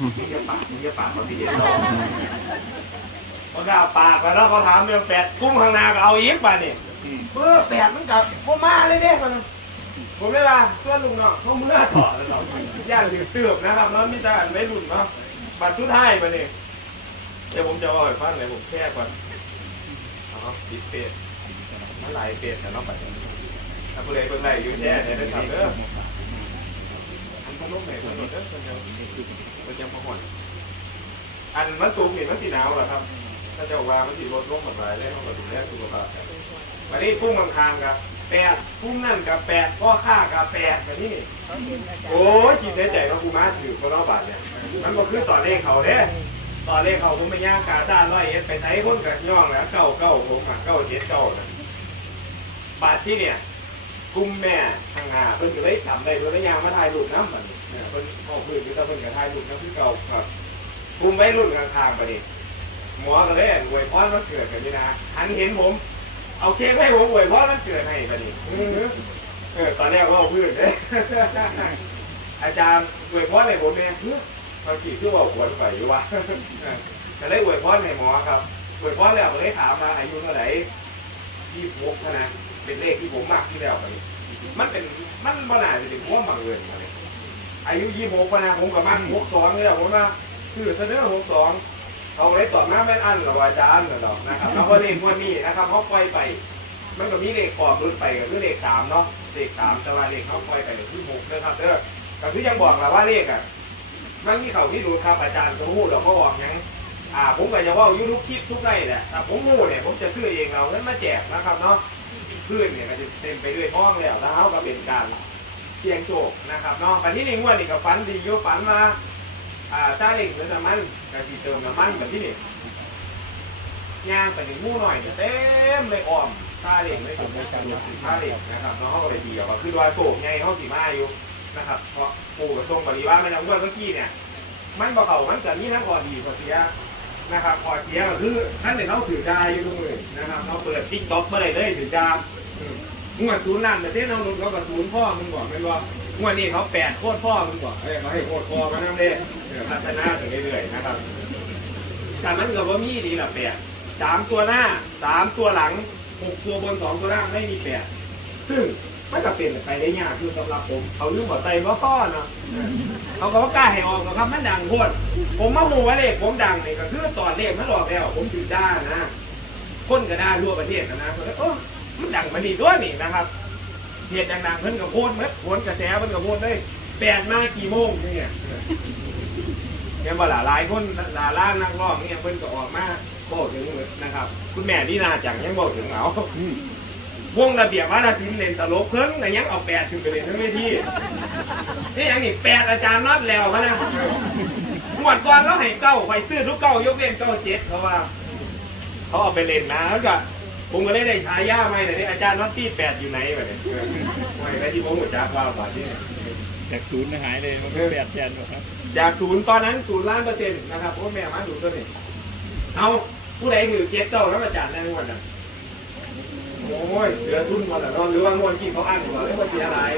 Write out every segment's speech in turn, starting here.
มึงจะปากมึงจะปากเขาที่เย็นหรอเขาด่าปากแล้วเขาถามเรื่องแปดกุ้งข้างหน้าก็เอาอีกป่ะนี่เพื่อแปดมันกับพ่มาเลยเด้มันผมเวลาเพื่อนลุงเนาะเขาเมื่อถอดแล้วเนาะย่างถือเตือบนะครับแล้วมีแต่อันไม่หลุดเนาะบัตรชุดไทยมาเนี่ยเดี๋ยวผมจะเอาให้ฟังเลยผมแค่ก่อนเอาครับปิดเป็ดมันไหลเป็ดแต่เนาะปัดนี้ถ้าผู้ใดเบิ่งไหลอยู่แช่เนี่ยได้ทำเด้อมันต้อง ลงไหนตัวนี้เด้อมันจะมันจะพอหอนอันมันสูงนี่มันสีหนาวเหรอครับ ถ้าจะว่ามันสีลดลงแบบไรได้เขาก็ดูแลสุขภาพวันนี้พุ่งมังคางกับแปดพุ่งนั่นกับแปดพ่อข้ากับแปดแบบนี้โอ้ยจิตใจใจก็กูมาถือคนรอบบาทเนี่ย มันก็คือต่อเลขเขาเด้ต่อเลขเขาผมไม่ย่างกาซ่าร้อยเอ็ดไปใช้พ้นกับย่องแล้วเก้าเก้าผมอะเก้าเจ็ดเก้านะบาทที่เนี่ย กุ้มแม่ทางหาเพิ่นก็เลยจำได้เพิ่นเลยยางมาถ่ายรูปน้ำมัน เนี่ยเพิ่นเอาพื้นอยู่แต่เพิ่นก็ถ่ายรูปน้ำคือเก่าครับกุ้มไว้รุ่นกลางๆไปดิหมอก็เลยอวยพรวันเกิดกันนี่นะหันเห็นผม เอาเค้กให้ผมอวยพรวันเกิดให้ไปดิเออเออตอนแรกว่าเอาพื้นเด้อาจารย์อวยพรให้ผมเนี่ยเฮ้ยบางทีคือว่าควรไปอยู่วะก็เลยอวยพรให้หมอครับอวยพรแล้วก็เลยถามมาอายุเท่าไหร่ยี่สิบหกนะเป็นเลขที่ผมมากที่แล้วไปมันเป็นมันบ่น่าจะเป็นพวกบังเอิญมาเลย อายุยี่หกปนะผมกับมันหกสองเลยอะผมว่าคือเสนอหกสองเขาเลยตอบมาไม่อันหรอกอาจารย์หรอกนะครับแล้วก็เลขงวันนี้นะครับเขาปล่อยไป มันก็มีเลขปอบรุ่นไปก็คือเลขสามเนาะเลขสามต่ว่าเลขเขาปล่อยไปก็คือหกนะครับเด้อก็คือยังบอกแหละว่าเลขอะมันมีเขาที่รู้ครับอาจารย์เขาพูดหรอกเขาบอกยังอ่าผมก็จะว่าอยูทุกคลิปทุกไรแหละแต่ผมงูเนี่ยผมจะซื้อเองเราเงินมาแจกนะครับเนาะพืชเนี่ยมันจะเต็มไปด้วยห้องแล้วแล้วเขาก็เป็นการ เสี่ยงโชคนะครับเนาะปันนี้ในงวดนี่กับฝันดีโยฝันมาอ่าซาเล็งหรือน้ำมันกะทิเติมน้ำมันแบบที่นี่ย่างไปถึงมู่หน่อยเนี่ยเต็มเลยอ้อมซาเล็งเลยผมซาเล็งนะครับเนาะเขาก็เลยดีออกมาคือว่าโศกไงเขาสีมาอยู่นะครับเพราะปูกับทรงปริวามันเอาด้วยเมื่อกี้เนี่ย มันบ่เขามันจะมีทั้งข้อดีขอเสียนะครับขอเสียก็คือท่านเนี่ยเขาถือดาอยู่ทุกมือนะครับเขาเปิดติ๊กต็อกเมื่อไรเลยถือดา งวดศูนย์นั่นแต่เส้นเอาลุงเขากับศูนย์พ่อมึงบอกไม่ว่างวดนี้เขาแปดโคตรพ่อมึงบอกเอ้ยมาให้โคตรพ่อมานั่งเล่พัฒนาถึงเรื่อยๆนะครับการนั้นก็ว่ามีดีละแปดสามตัวหน้าสามตัวหลังหกตัวบนสองตัวล่างไม่มีแปดซึ่งมันก็เป็นไปได้ยากคือสำหรับผม เขาลืมบอกใจว่าพ่อเนาะเขาก็ว่ากล้าให้ออกหรอกครับมันดังโคตรผมมาหูว่าเลขผมดังเนี่ยก็คือตอนเลขมันหลอกแล้วผมถือด้านะคนก็ได้ทั่วประเทศนะนะผมก็เออ มันดังมาดีตัวนี่นะครับเหตุดังๆเพิ่นกับโพดเมื่อโพดกระแสเพิ่นกับโพดเลยแปดมากี่โมงเนี่ยยังว่าหลาหลายคนหลาล้านนักร้องเนี่ยเพิ่นก็ออกมาบอกถึงนะครับ คุณแม่นี่นาจังยังบอกถึงเอาวงระเบียบว่าราศิลป์เล่นตลกเพิ่งยังเอาแปดถึงไปเล่นทั้งเวทีนี่อยังนี่แปดอาจารย์น็อตแล้วนะหมวดก่อนแล้วให้เก้าไปซื้อทุกเก้ายกเว้นเก้าเจ็ดเพราะว่า เขาเอาไปเล่นนะแล้วก็ ผมก็เลยได้ฉายาใหม่เลยนี่อาจารย์น็อตตี้แปดอยู่ไหนแบบนี้ไว้ในที่ผมหัวจักว่าบาทที่จากศูนย์หายเลยมันก็แปดแสนหรอกครับจากศูนย์ตอนนั้นศูนย์ล้านเปอร์เซ็นต์นะครับเพราะแม่มาศูนย์ตัวนี้เอาผู้ใดถือเก็ตเจ้าแล้วอาจารย์ในวันนั้นโอ้ยเหลือทุนหมดแล้วเนาะหรือว่างวดที่เขาอั้นหมดแล้วเสียหลาย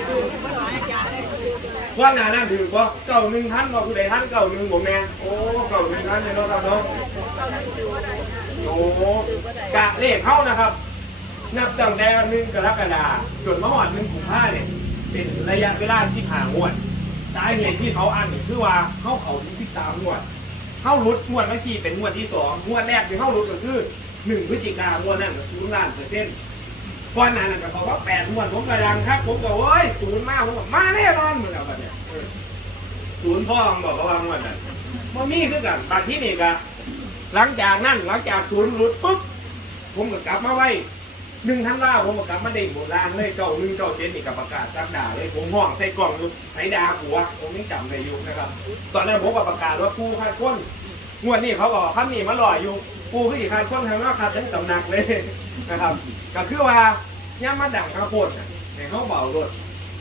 ว่าหนานั่นถือว่าเก่าหนึ่งท่านว่าผู้ใดท่านเก่าหนึ่งผมแม่โอ้เก่าหนึ่งท่านเลยเนาะครับเนาะ โอ้กะเลขเข้านะครับ นับตั้งแต่หนึ่งกรกฎาคมจนมาหอดหนึ่งกุมภาเนี่ยเป็นระยะเวลาที่ห่างงวดสาเหตุที่เขาอันนี่คือว่าเข้าเขาที่ที่ตามงวดเข้ารุดงวดเมื่อกี้เป็นงวดที่สองงวดแรกที่เข้ารุดก็คือหนึ่งพฤศจิกายนงวดนั่นศูนย์ล้านเปอร์เซ็นต์ก้อนนั้นก็เขาว่าแปดงวดผมกระดังครับ ผมก็โอ้ยศูนย์มากผมบอกมาแน่นอนเหมือนกันเนี่ยศูนย์พ่อบอกเขาว่างวดนั้นมันมีคือกันบางที่นี่ก็ หลังจากนั้นหลังจากศูนย์รุดปุ๊บผมก็กลับมาไว้หนึ่งท่านล่าผมก็กลับมาเด้งโบราณเลยเก้าหนึ่งเก้าเจ็ดนี่กับประกาศจับด่าเลยผมห้องใส่กล่องอยู่ไหดาหัวผมยังจำได้อยู่นะครับ ตอนนั้นผมก็ประกาศว่าผู้คาดคนงวดนี้เขาบอกขั้นนี้มาหล่ออยู่ผู้ที่คาดคนทางว่าคาดทั้งสำนักเลยนะครับก็คือว่าย่ามาดังข้าวโพดในเขาเบารถ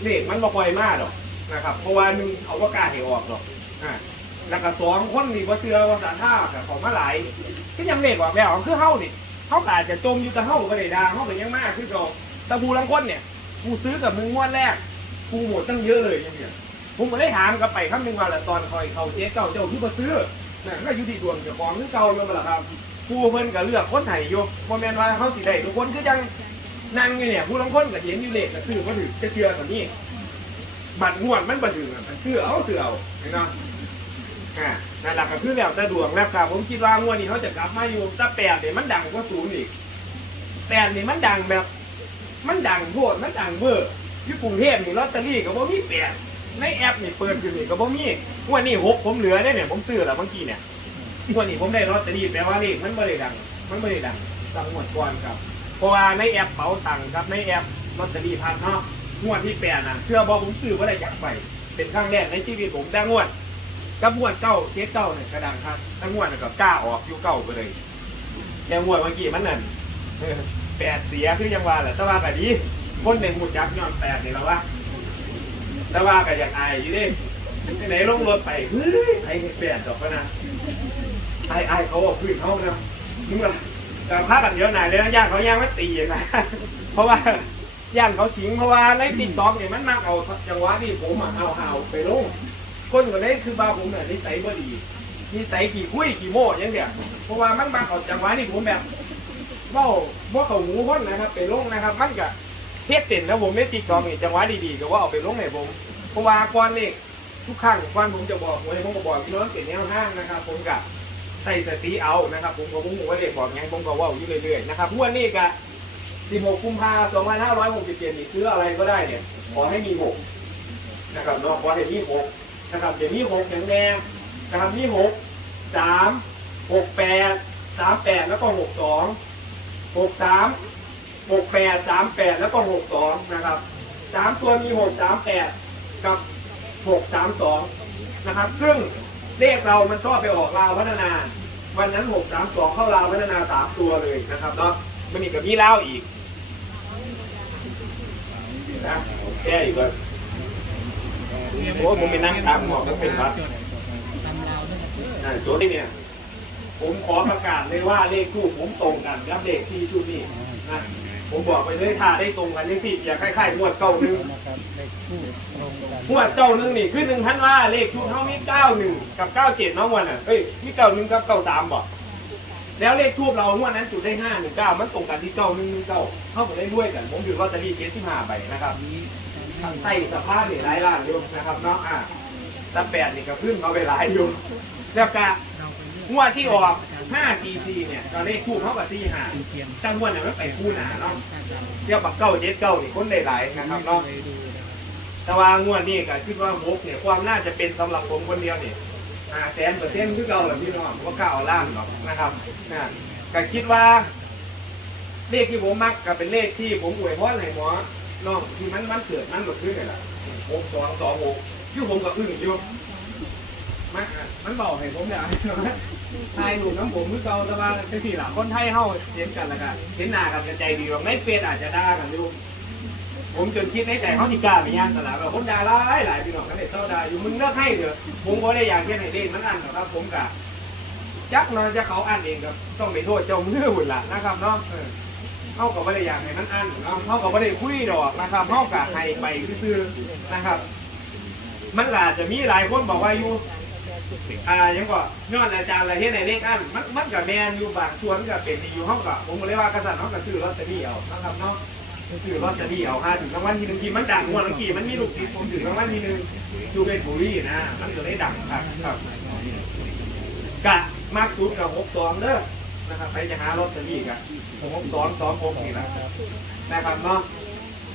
เลขมันบ่คอยมากหรอกนะครับเพราะว่าหนึ่งเขาก็กล้าให้ออกหรอกอ่า แล้วก็สองคนนี่ว่าเชื่อว่าสาท่ากับของมาหลายก็ยังเลขว่าแบบคือเฮานี่เขาอาจจะจมอยู่แต่เขาก็ได้ดาเขาเป็นยังมากคือเราแตะบูลังคนเนี่ยกูซื้อกับมึงงวดแรกกูหมดตั้งเยอะเลยยังเนี่ยผผมก็ได้ถามกับไปคำหนึ่งว่าละตอนคอยเขาเจ๊เก่าเจ้าที่มาซื้อนั่นก็อยู่ที่ดวงเจ้าของคือเก่าแล้วมาละครับผู้เพิ่นก็เลือกคนไห้อยู่บ่แม่นว่าเขาสิได้ทุกคนคือจังนั่งอยู่เนี่ยผู้ลางคนก็เห็นอยู่เลขก็ซื้อบ่ถือจะเชื่อแบบนี้บัตรงวดมันบ่ถือมันซื้อเอาซื้อเอาเนาะ อ่านั่นแหละก็คือแล้วแต่ดวงแล้วครับผมคิดว่างวดนี้เขาจะกลับมาอยู่แต่แปดเนี่ยมันดังกว่าศูนย์อีกแปดนี่ยมันดังแบบ มันดังโพดมันดังเบอร์ที่กรุงเทพนี่ลอตเตอรี่ก็บ่มีแปดในแอปนี่เปิดอยู่นี่ก็บ่มีงวันนี้หกผมเหลือได้เนี่ยผมซื้อแล้วเมื่อกี้เนี่ยงวันนี้ผมได้ลอตเตอรี่แปลว่าเลขมันบ่ได้ดัง มันบ่ได้ดังตังหมดก่อนครับเพราะว่าในแอปเป๋าตังค์ครับในแอปลอตเตอรี่พันเนาะงวดที่แปดน่ะเชื่อบอกผมซื้อว่าได้อยากไปเป็นครั้งแรกในชีวิตผมแต่งวด กับงวดเก้าเจ็ดเก้าเนี่ยกระดังครับทั้งงวดน่ะก็กล้าออกอยู่เก้าไปเลยแต่งวดเมื่อกี้มันนั่นเออแปดเสียคือยังว่าแหละแต่ว่าแบบนี้คนในหูจักย้อนแปดนี่แล้วว่าแต่ว่าก็อยากอายอยู่ดิที่ไหนลงรถไปเฮ้ยไอ้แปดดอกก็นะไอ้ไอ้เขาบอกพื้นเขาเนะมึงล่ะแต่พากันเยอะหน่อยเลยนะย่างเขาย่างไม่ตีนะเพราะว่าย่างเขาทิ้งเพราะว่าในติ๊กต็อกเนี่ยมันมักเอาจังหวะที่ผมอะเอาเอาไปลง คนคนนี้คือบ้าผมเนี่ยนิสัยบ่ดีนิสัยขี่คุยขี่โม่ยังเดียวเพราะว่ามันมักเอาจังหวะที่ผมแบบเว่าว่าเขาหูพ้นนะครับไปลงนะครับ มันก็เทศเต็นแล้วผมไม่ตีกลองนี่จังหวะดีๆก็ว่าเอาไปลงให้ผมเพราะว่าก้อนเลขทุกครั้งก้อนผมจะบอกหวยผมก็บอกพี่น้องเป็นแนวทางนะครับ ผมกับใส่สติเอานะครับ ผมก็ผมว่าเด็กบอกยังผมก็ว่าอยู่เรื่อยๆนะครับงวดนี้ก็16กุมภาพันธ์2567นี่ซื้ออะไรก็ได้เนี่ยขอให้มีหกนะครับเนาะขอให้มีหก นะครับเดี๋ยวมีหกแข็งแรงนะครับมีหกสามหกแปดสามแปดแล้วก็หกสองหกสามหกแปดสามแปดแล้วก็หกสองนะครับสามตัวมีหกสามแปดกับหกสามสองนะครับ ซึ่งเลขเรามันชอบไปออกลาวพัฒนา วันนั้นหกสามสองเข้าลาวพัฒนาสามตัวเลยนะครับเนาะมันอีกกับพี่เล่าอีกนะแก้อีกเลย โอ้ผมไปนั่งตามหมอกก็เป็นวัดอ่โจทย์เนี่ย ผมขอประกาศเลยว่าเลขคู่ผมตรงกันกับเลขที่ชุดนี้นะผมบอกไปเลยถ้าได้ตรงกันเลขที่อย่าคล้ายๆงวดเก้าหนึ่งงวดเก้าหนึ่งนี่คือหนึ่งพันว่าเลขชุดเขามีเก้าหนึ่งกับเก้าเจ็ดน้องวันอะเอ้ยมีเก้าหนึ่งกับเก้าสามบอกแล้วเลขทูบเรางวดนั้นจุดได้ห้าหนึ่งเก้ามันตรงกันที่เก้าหนึ่งหนึ่งเก้าเข้าไปได้ด้วยกัน ผมถือว่าจะรีเกสที่ห้าใบนะครับ ใส่สภาพนี่หลายล้านอยู่นะครับเนาะอะสแปดนี่ก็ขึ้นมาไปหลายอยู่ แล้วก็งวดที่ออก5 cc เนี่ยตอนนี้คู่เท่ากับที่หาจังงวดเนี่ยมันไปคู่หนาเนาะเทียบกับเก้าเจ็ดเก้านี่คนได้หลายนะครับเนาะแต่ว่างวดนี้ก็คิดว่ามุกเนี่ยความน่าจะเป็นสำหรับผมคนเดียวเนี่ยอ่าแสนเปอร์เซ็นต์คือเก่าแหละพี่น้องว่าก้าวล่างหรอกนะครับนะก็คิดว่าเลขที่ผมมักก็เป็นเลขที่ผมอวยพรให้หมอ น้องที่มันมันเกิดมันหลุดขึ้นเลยล่ะหกสองสองหกยู่ผมก็อึ้งอยู่มันมันบอกให้ผมเนี่ยทายหนูน้ำผมคือเกาต่ว่าเป็นสี่หลักคนไทยเฮาเห็นกันแล้วกันเห็นหน้ากันกระใจดีว่าไม่เฟซอาจจะด่ากันอยู่ผมจนคิดในใจเขาที่กล้าไปย่างตลาดว่าคนด่าหลายหลายพี่น้องกันเลยเศร้าด่าอยู่มึงเลิกให้เถอะผมก็ได้อยากเห็นให้เล่นมันอันหรอกครับผมกะจักนอนจะเขาอันเองครับต้องไปโทษเจ้ามือหุ่นละนะครับเนาะ เออเขาก็ไม่ได้อยากให้มันอันเนาะเขาก็ไม่าได้คุยดอกนะครับเขากะให้ไปซื่อๆนะครับ มันอาจจะมีหลายคนบอกว่าอยู่อ่ายังก็ย้อนอาจารย์อะไรเฮ็ดในเลขอันมันมันกับแมนอยู่บางส่วนกับเป็นอยู่ห้องกับผมก็เลยว่ากษัตริย์เนาะก็ซื้อลอตเตอรี่เอานะครับเนาะซื้อลอตเตอรี่เอาห้าถึงรางวัลที่หนึ่งทีมันดังวดเมื่อกี้มันมีลูกติดผมถึงรางวัลที่หนึ่งอยู่เป็นบุรีนะ มันก็เลยดังครับครับกะมากสุดกับหกสองเด้อนะครับไปจะหาลอตเตอรี่กัน หกสองสองหกนี่แหละนะครับเนาะ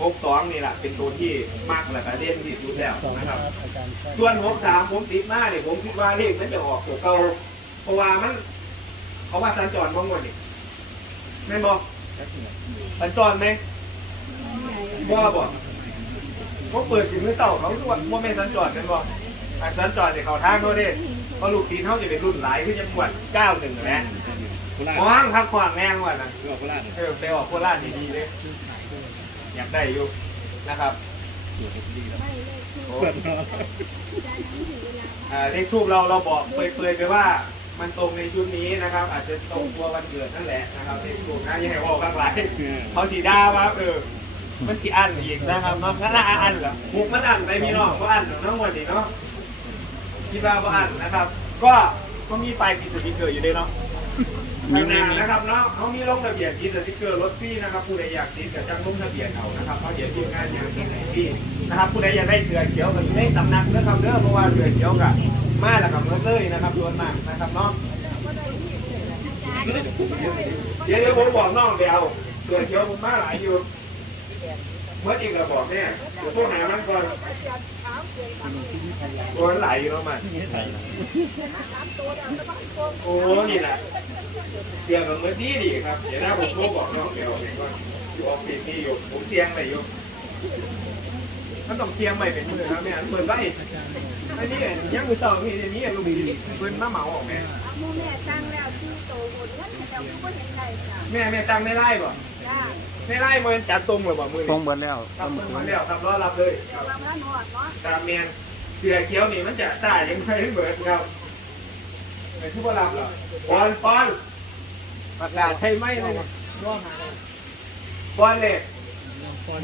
หกสองนี่แหละเป็นตัวที่มากและก็เด่นที่สุดแล้วนะครับ ส่วนหกสามผมติดมาเนี่ยผมคิดว่าเลขมันจะออกตัวเก่าเพราะว่ามันเขาว่าสัญจรบ้างวันนี่แม่บอกสัญจรไหมว่าบอกเขาเปิดถึงมือเต่าเขาว่าว่าไม่สัญจรกันบอกสัญจรเนี่ยเขาทางเขาเด้เพราะลูกทีนเขาจะเป็นรุ่นหลายคือจะปวดเก้าหนึ่งแหละ โคราชมองพักผ่อนแรงว่ะนะเรือโคราชเออไปออกโคราชดีๆเลยอยากได้อยู่นะครับอยู่ที่ดีแล้วโอ้อ่าเลขทูบเราเราบอกเปรยๆไปว่ามันตรงในชุดนี้นะครับ อาจจะตรงตัววันเกิดนั่นแหละนะครับเลขทูบนะอยังไงบอกกันหลายเขาสีดาว่าเออมันสิอันอีกนะครับเนาะงั้นละอันเหรอมุกมันอันไปมีน้องก็อันเนาะน้องวันนี้เนาะคิดว่าก็อันนะครับ ก็ก็มีไฟติดสติ๊กเกอร์อยู่ด้วยเนาะ ทางหนานะครับเนาะเขามีลงทะเบียนติดสติ๊กเกอร์รถฟรีนะครับผู้ใดอยากติดก็จังลงทะเบียนเอานะครับเขาเดี๋ยวทีมงานอย่างที่ไหนที่นะครับผู้ใดอยากได้เสือเขียวก็อยู่ในสำนักเด้อครับเด้อเพราะว่าเสือเขียวกับมาแล้วกับเมื่อเลยนะครับโดนมากนะครับเนาะเดี๋ยวเดี๋ยวผมบอกน้องเดี๋ยวเกิดเขียวผมมาหลายอยู่เมื่ออีกเราบอกเนี่ยเดี๋ยวพวกหามันก่อนโอ้ยหลายอยู่แล้วมันโอ้นี่แหละ เสียงมันเหมือนดีดีครับเดี๋ยวหน้าผมโทรบอกน้องเดี๋ยวเห็นว่าอยู่ออฟฟิศนี่อยู่ผมเสียงอะไรอยู่มันต้องเสียงใหม่เป็นมือครับแม่เปิดไว้อันนี้ยังมือสองนี่อันนี้ลูกดีเปิดมาเหมาออกแม่หมูแม่ตั้งแล้วที่โตหมดงั้นแต่เราก็เห็นไรค่ะแม่แม่ตังไม่ไล่บ่จ้าไม่ไล่มือจัดตรงเลยบ่มือตรนี่งเบิดแล้วทำมือมาแล้วทำรอรับเลยเดี๋ยวเรามาหนวดเนาะตามเมียนเสือเขียวนี่มันจะตายยังไงเบิดครับ ไอ้ทุบรับเหรอปอนปอนประกาศใช่ไหมเลยร่วมหาปอนเลย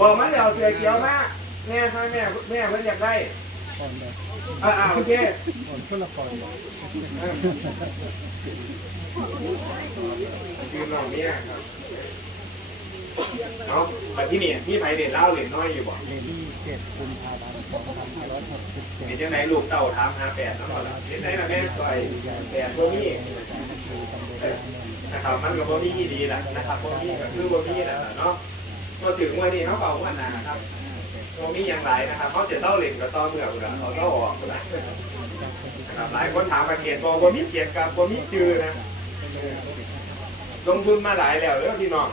บอกมันเดี๋ยวเสือเขียวมาแม่ใช่แม่แม่เพิ่นอยากได้อ่าอ่าโอเคคือน้องเมียครับ เอาแต่ที่นี่พี่ไผเด่นเล่าเด่นน้อยอยู่บ่มีจังไหนลูกเต่าถามหาแปดแล้วก็ล่ะเห็นไหนล่ะแม่ต่อยแปดโบมี่นะครับมันก็โบมี่ดีแหละนะครับโบมี่ก็คือโบมี่แหละเนาะพอถึงวันนี้เขาเป่าวันนานะครับโบมี่ยังไรนะครับเขาจะเต้าเหล็กกับต้อเมื่อเวลาเขาเต้าออกนะครับหลายคนถามมาเกียรติบอกโบมี่เกียรติกับโบมี่จือนะเออลงทุนมาหลายแล้วเรื่องพี่น้อง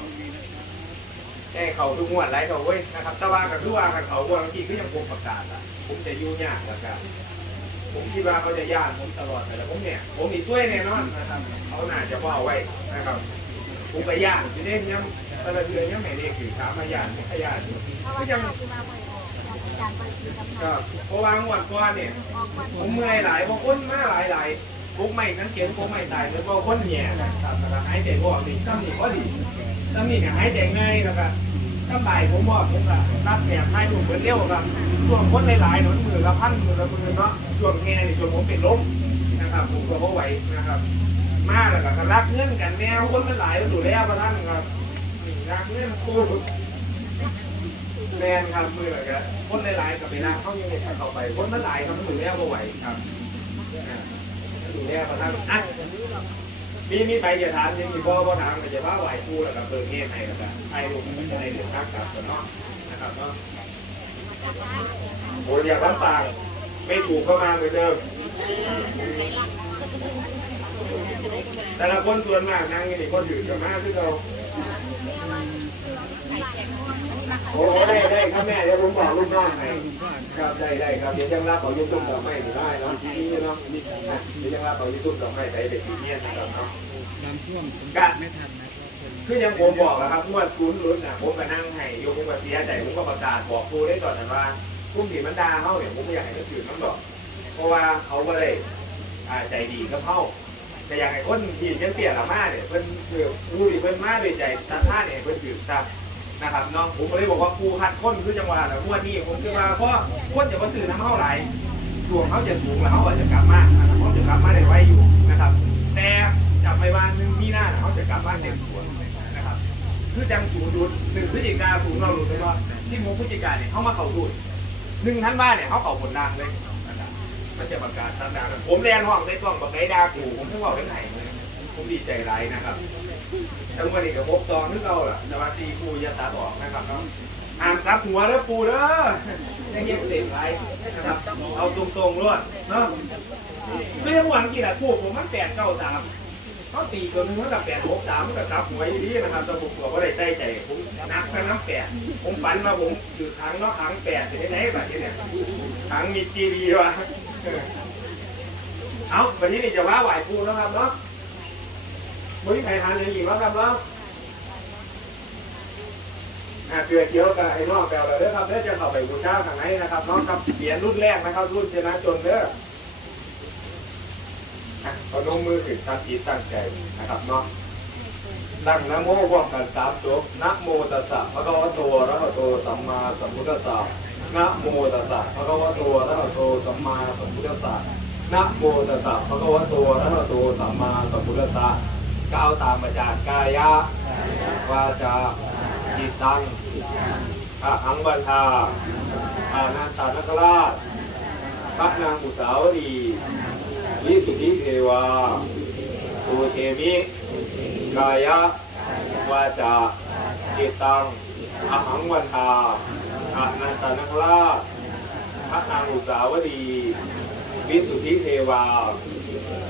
แค่เขาทุกงวดไรเขาเว้ยนะครับแต่ว่ากับทุกว่ากับเขาบางทีก็ยังคงประกาศอะผมจะยุ่งยากแล้วกันผมคิดว่าเขาจะยากผมตลอดแต่ละผมเนี่ย ผมมีช่วยแน่นอนนะครับเขาน่าจะว่าเอาไว้นะครับผมไปยากทีนี้ยังตะละเดือนยังไม่ได้คือถามมายากไม่ขยานก็ยังที่มาบ่อยๆการไปที่ทำงานก็เพราะวางวันก่อนเนี่ยออกวันผมเมื่อยหลายบางคนมาหลายหลาย พวกไม่นั่งเกียนพวกไม่ตายหรือบาคนแย่นะครับนะครับหายใจบ่อดีตั้งนี่ก็ดีตั้งนี่เนี่ยหายใจง่ายนะครับตั้งบ่ายผมบอกผมก็รับแบบให้ดูเหมือนเร็วครับช่วงคนหลายๆหนุนมือละพันมือละมือเนาะช่วงแง่ในช่วงผมเป็นล้มนะครับผมก็บ่ไหวนะครับ มาแล้วก็รักเงินกันแนวคนหลายอยู่แล้วประท่านครับรักเงินคู่แมนครับมือละกันคนหลายๆกับไปรักเขายังไงเข้าไปคนหลายครับมันอแล้วบ่ไหวครับ ดูแลประทับอะมีมีไปจะถามยังมีพ่อพ่อถามก็จะว่าไหวกูแล้วก็เปิดเทศให้แล้วก็ให้ลูกมันจะได้เดือดร้อนกลับกันเนาะนะครับเนาะโอ้ยอย่าลำปากไม่ถูกเข้ามาเหมือนเดิมแต่ละคนส่วนมากนั่งนี่คนถือกันมากที่เรา โอ้ได้ได้ครับแม่เดี๋ยวผมบอกลูกน้องให้ครับได้ได้ครับเดี๋ยวยังรับเอายุตุ้มดอกไม่ได้เนาะที่นี่เนาะเดี๋ยวยังรับเอายุตุ้มดอกไม้ใส่เด็กที่เนี่ยนะครับเนาะน้ำท่วมกะคือยังผมบอกแล้วครับงวดศูนลุ้นน่ะผมก็นั่งให้โยมผมก็เสียใจผมก็ประกาศบอกครูได้ก่อนนะว่าพุ่มถีมันดาเข้าเนี่ยผมไม่อยากให้เขาถือน้ำดอก เพราะว่าเขาก็เลยใจดีกับเข้าแต่อยากให้คนที่ยังเปลี่ยนละมาเนี่ยเพิ่นคือรู้ดิเพิ่นมาด้วยใจตัดท่าเนี่ยเพิ่นถือซับ นะครับเนาะผมก็เลยบอกว่าครูคัดคนคือจังหวะแล้วงวดนี้ผมคิดว่าเพราะคนจะมาซื้อน้ำเขาหลายดวงเขาจะสูงแล้วเขาอาจจะกลับมานะครับเขาจะกลับมาได้ไวอยู่นะครับ แต่จับไปวันหนึ่งมีหน้าเขาจะกลับบ้านเต็มสวนนะครับ คือจังสูงดุดหนึ่งพฤศจิกาสูงเราหลุดไปว่าที่มุกพฤศจิกาเนี่ยเขามาเข่าดุดหนึ่งท่านบ้านเนี่ยเขาเข่าผลดังเลยมันจะประกาศตามดังผมเรียนห้องได้กล้องบอกไอ้ดากูผมเพิ่งบอกได้ไหน ผมดีใจไรนะครับทั้งวันนี้กับพบตองนึกเอาล่ะจะมาตีครูยาตาบอกนะครับเนาะอ่านซับหัวเด้อปูเด้อยังเงียบเสียงไรนะครับ เอาตรงๆรวดเนาะไม่องหวังกี่ละพวผมมันแปดเก้าสามเขาตีตัวนึงมันกับแปดหกสามมันกับกลับหัวอยู่ดีนะครับแต่ผมบอกว่าได้ใจใจผมนักทั้งน้ำแปดผมฝันมาผมถือครั้งเนาะครั้งแปดจะได้ไหนแบบนี้เนี่ยครั้งมีจีดีวะเอาวันนี้นี่จะว่าไหวปูแล้วครับเนาะ วันนี้ใครทานยังอีกแล้วครับเนาะอ่าเกลือเขียวกับไอ้นอกแปลวเลยเด้อครับเด้อจะเข้าไปบูชาข้างในนะครับเนาะครับเหรียญรุ่นแรกนะครับ รุ่นชนะจนเด้ออะเอลงมือถึงตั้งจิตตั้งใจนะครับเนาะดังนะโมพร้อมกันสามจบนะโมตัสสะพระคะวะโตระหะโตสัมมาสัมพุทธัสสะนะโมตัสสะพระคะวะโตระหะโตสัมมาสัมพุทธัสสะนะโมตัสสะพระคะวะโตระหะโตสัมมาสัมพุทธัสสะ ก้าวตามมาจากกายะวาจาจิตตังอะหังบันทาอานาตานคราชพระนางอุสาวดีวิสุทธิเทวาสุเทมิกายะวาจาจิตตังอหังวันทาอานันตนคราชพระนางอุสาวดีวิสุทธิเทวา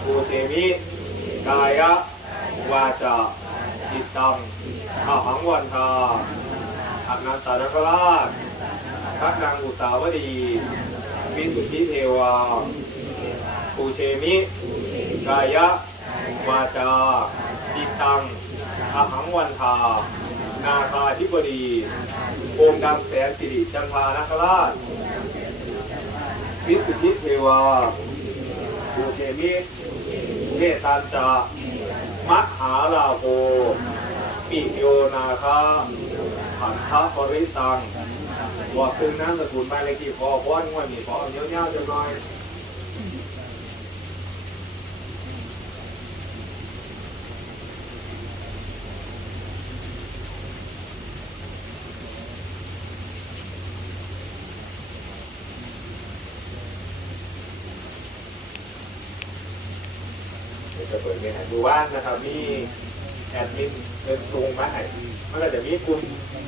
ภูเทมิกายะ วาจาจิตตังอหังวันทาอานันตนคราชพระนางอุสาวดีวิสุทธิเทวาภูเทมิกายะวาจาจิตตังอาหังวันทานาคาธิบดีองค์ดำแสนสิริจันทานคราชวิสุทธิเทวาภูเชมิเทตันจา มัทหาลาโภปิโยนาคาขันทะปริตังว่าคืนนั้นสกุลไปเล็กที่พอพ้อนงวดนี้พอเนี้ยๆจะน้อย จะเปิดเมนูดูบ้านนะครับมีแอดมินเป็นซูงมาให้มันก็จะมีกลุ่ม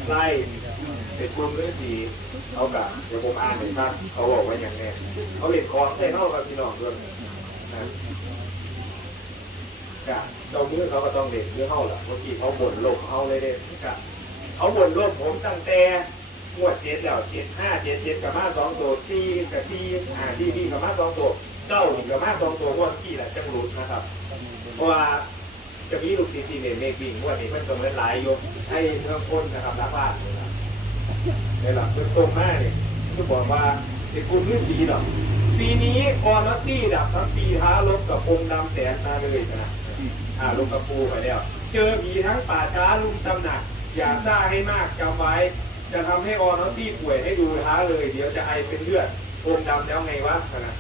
ไล่เป็นกลุ่มเรื่องสีเอากับเดี๋ยวผมอ่านหน่อยครับเขาบอกว่าอย่างไงเขาเรียนคอร์สได้เท่ากับพี่น้องด้วยนะกะเจ้ามือเขาก็ต้องเด็กเรื่อเขาแหละเมื่อกี้เขาบ่นโลกเขาเลยเด็กกะเขาบ่นโลกผมตั้งแต่งวดเจ็ดแล้วเจ็ดห้าเจ็ดเจ็ดกับมาสองตัวที่กับที่อ่าที่พี่กับมาสองตัว เก้ากับมาสองตัวงวดที่แหละจังหลุดนะครับ เพราะว่าจะมีลูกศิษย์ที่เรียเมฆวิ่งงวันนี้มันตรงเล่นหลายยกให้เรื่องพ้นนะครับรักบ้านในหลักเรื่องตรงมากเนี่ยก็บอกว่าเป็นคุณฤาษีดอกปีนี้ออนัตตี้ดับทั้งปีท้าลบกับองค์ดำแสนนาเลยนะอ่าลงกับปูไปแล้ว เจอผีทั้งป่าช้าลุมตำหนัก อย่าซ่าให้มากจำไว้ จะทำให้ออนัตตี้ป่วยให้ดูท้าเลย เดี๋ยวจะไอเป็นเลือดองค์ดำแล้วไงวะนะ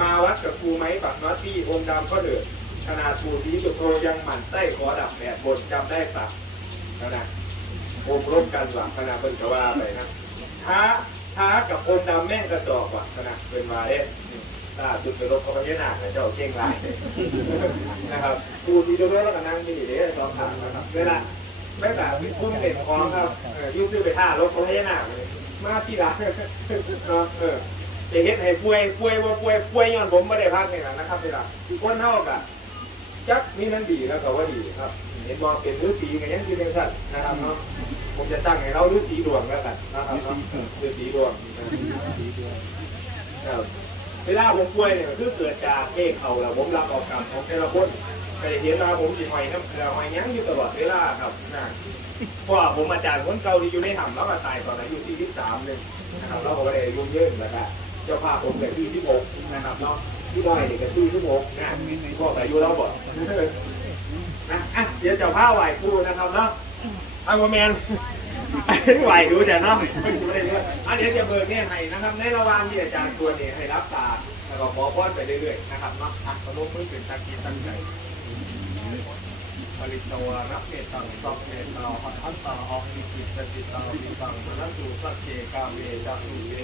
มาวัดกับครูไหมปักนัตตี้องค์ดำก็เดือดขนาดปูสีสุโธยังหมั่นไส้ขอดับแดดบนจำได้ปะนะนะโอมร่วมกันหวังขนาดเป็นกว่าไปนะท้าท้ากับคนดำแม่งกระจอกว่ะขนาดเป็นวาเด้ถ้าจุดไปลบกับพญานาคเนี่ยเจ้าเก่งไรนะครับปูสีสุโธแล้วก็นั่งนี่เด้สองขานะครับเวลาไม่แบบมีพุ่มเห็นคองครับยุ่งซื้อไปท่ารถพญานาคเลยมาที่ร้านเนาะเออ จะเฮ็ดให้ป่วยป่วยว่าป่วยป่วยย้อนผมไม่ได้พักนี่แหละนะครับพี่ละคนเท่ากับจักนี่นั่นดีแล้วก็ว่าดีครับ เห็นบอกเป็นฤาษีกันยังที่เป็นสัตว์นะครับเนาะผมจะตั้งให้เราฤาษีดวงแล้วกันนะครับเนาะฤาษีดวงนะครับเวลาผมป่วยเนี่ยคือเกิดจากเอกเขาแล้วผมรับออกกรรมของแต่ละคนไปเห็นว่าผมสิหอยน้ำเกลือหอยยั้งอยู่ตลอดเวลาครับนะเพราะผมอาจารย์คนเก่าที่อยู่ในถ้ำแล้วก็ตายตอนอายุที่ที่สามเลยนะครับเราก็ไม่ได้อายุ่งเยินแล้วก็ เจ้าภาพผมเกิดที่ที่หกนะครับเนาะที่น้อยเนี่ยเกิดที่ที่หกนะพ่อแต่อายุเราบ่นะอะเดี๋ยวจะผ้าไหวครูนะครับเนาะเอาโมแมนไหวดูจ้ะเนาะอันเดี๋ยวจะเบิกเนี่ยให้นะครับ ในระหว่างที่อาจารย์ชวนเนี่ยให้รับตาแล้วก็ขอพรไปเรื่อยๆนะครับเนาะอะขอรบมือเป็นตากีตั้งใจผลิตตัวรับเมตตังสองเมตตาหัตถันตาออกนิจิตสติตาวิตังมนัสสุสัจเจกาเวจักรุเว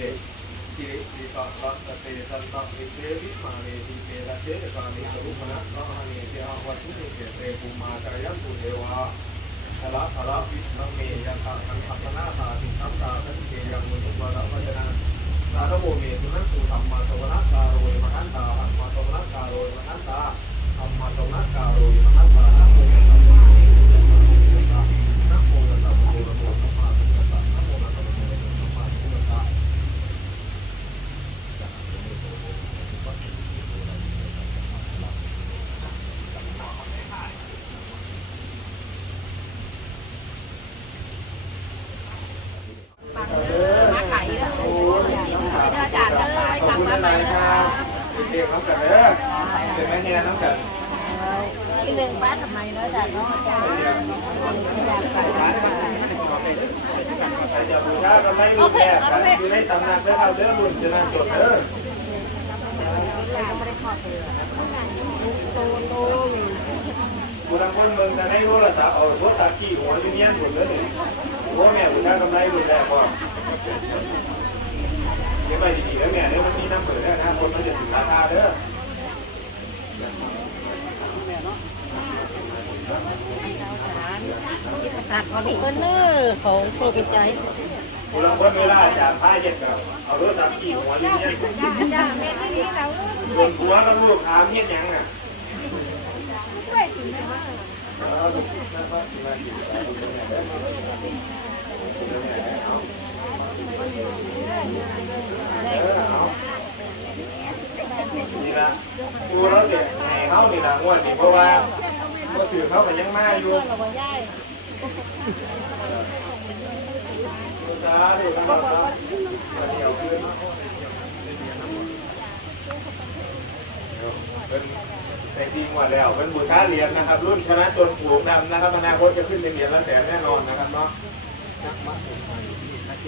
จิริสิตาสัตเตสันตวิเตวิมาเนติเตระเจกานิสรุปนะสหเนเทอาวัตุเนเกเตภูมาจายันตุเทวาทละทละวิสเมยันตาคันทัพนาตาติทัพตาทันเกยังมุตุวะระวจนะสาธโมเมตุนัสสุธรรมาสวนาการโรยมหันตาอัมมาสวนาการโรยมหันตาอัมมาสวนาการโรยมหันตานะโมตัสสะนะโมตัสสะนะโมตัสสะนะโมตัสสะนะโมตัสสะนะโมตัสสะนะโมตัสสะ มาขายเยอะไปเดินจานเด้านะใหม่ครับเด็กน้องเกันเด้อเป็นแม่เนี่ยน้องเกันที่หนึ่งบ้าทำไมเนาะจ้ะเนาะจ้าอยากไปใครจะบูชาก็ไม่รู้แก่อยู่ในสำนักเด้อเราเด้อรุ่นจะนั่งจดเด้อโตโตกูทั้งคนเมืองจะให้รู้ละสาเอารถตะกี้หัวยู่เนี้ยหมดเลยหัวแม่บูชากำไรรุ่นแรกก่อน เดี๋ยวไปดีๆแล้วแม่เดี๋ยวมันมีน้ำเปิดแล้วนะคนมันจะถึงราคาเด้อตัดของเพิ่นเนอของโปรกิจใจกูทั้งคนเวลาจากผ้าเย็ดกับเอารถตะกี้หัวอยู่เนี้ยจ้าจ้าแม่ที่นี่เราส่วนหัวก็ลูกค้าเฮ็ดยังอะช่ถึงเอาลูกนะครับมาอยู่เอา นี่ละกูแล้วเด็กแห่เขานี่ละงวดนี่เพราะว่าก็ถือเขาก็ยังมาอยู่เราบ่ย้ายสาธุครับเดี๋ยวเป็นในทีงวดแล้วเป็นบูชาเหรียญนะครับ รุ่นชนะจนผูกดำนะครับอนาคตจะขึ้นเป็นเหรียญละแสนแน่นอนนะครับเนาะ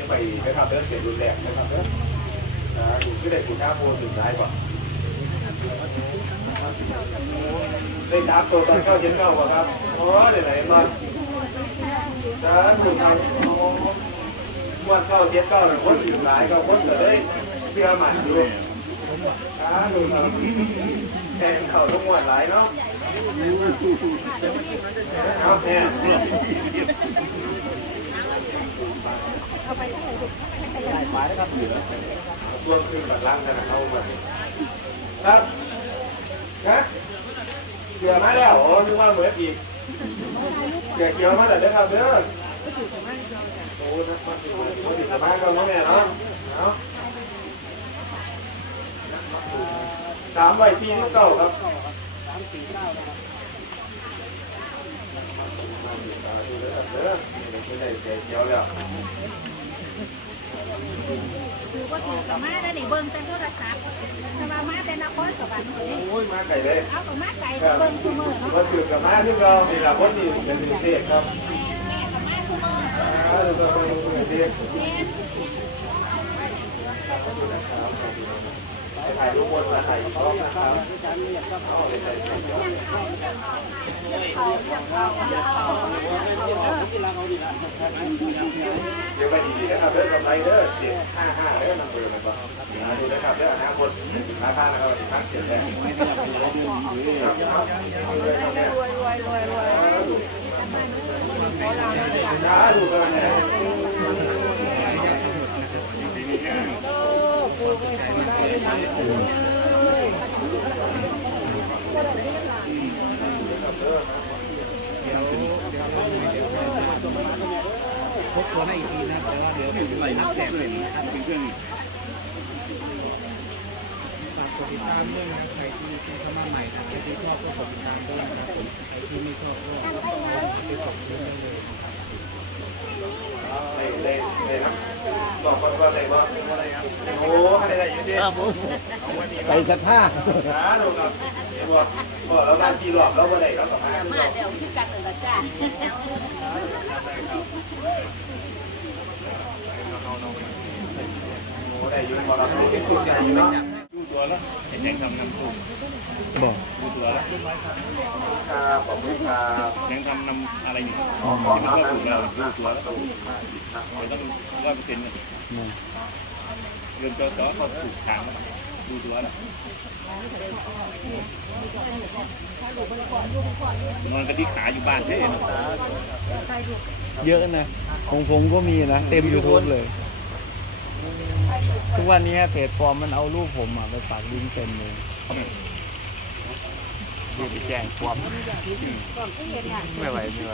ยวไปนะครับเดินเก็บรุ่นแรกนะครับเด้อสาธุที่ได้บูชาโพสุดท้ายก่อนได้ตามตัวตอนเข้าเย็นเข้าป่ะครับโอ้เดี๋ยวไหนมาสาธุครับโอ้มวนเข้าเย็นเข้าเลยคนอยู่หลายก็คนก็ได้เชื่อหมันอยู่สาธุครับแทงเข่าทุกมวนหลายเนาะเอาแทนรวขึ้นบัตรล่างกันนะเอามาครับนะเกี่ยวมาแล้วโอ้นึกว่าเหมือนอีกเกี่ยวเกี่ยวมาแต่เด้อครับเด้อโอ้นะมาติดมาติดมาก็น้องแม่เนาะเนาะสามใบสี่เก้าครับสามสี่เก้าเด้อไม่ คือว่าถือกับมาได้นี่เบิ่งแต่โทรศัพท์ถ้าว่ามาแต่นครสวรรค์โอ้ยมาไก่เลยเอากับมาไกลเบิ่งทุกมื้อเนาะมาถือกับมาที่เราที่เราคนที่เป็นเทพครับแม่กับมาทุกมื้ออเราเป็นพถ่าย เดี๋ยวไปดีๆนะครับเรื่องกำไรเด้อเจ็ดห้าห้าเด้อนำเบอร์นะครับดูนะครับเรื่องอนาคตราคานะครับทั้งเจ็ดแสนรวยรวยรวยรวยสาธุกันนะพบ ตัวได้อีกทีนะแต่ว่าเดี๋ยวเป็นไรนับแจกเลยนะครับเป็นเครื่องฝากกดติดตามด้วยนะใครที่ที่เข้ามาใหม่นะใครที่ชอบก็กดติดตามด้วยนะครับใครที่ไม่ชอบก็ไปกดเลื่อนเลยเลยเลยเลยนะบอกว่าอะไรบ้างโอ้อะไรอะไรอยู่ดิไปสักผ้าหาดูครับบอกบอกแล้วบ้านกี่หลอกแล้วว่าไหนแล้วก็มามาเดี๋ยวคือกันนั่นล่ะจ้า บอกดูตัวแล้วครับขอบคุณครับแดงทำนำอะไรอยู่ขอขอน้ำก็นะถูกแล้รัวบดูตัวแล้วไม่ต้องร้อยเปอร์เซ็นต์เริ่มตัวต่อก็ถูกทางดูตัว ดูตัวนะนอนกันที่ขาอยู่บ้านเท่เยอะนะของผมก็มีนะ เต็มยูทูบเลย ทุกวันนี้เพจฟอร์มมันเอารูปผมไปฝากลิงก์เต็มเลยรีบไแจ้งความไม่ไหวไม่ไหว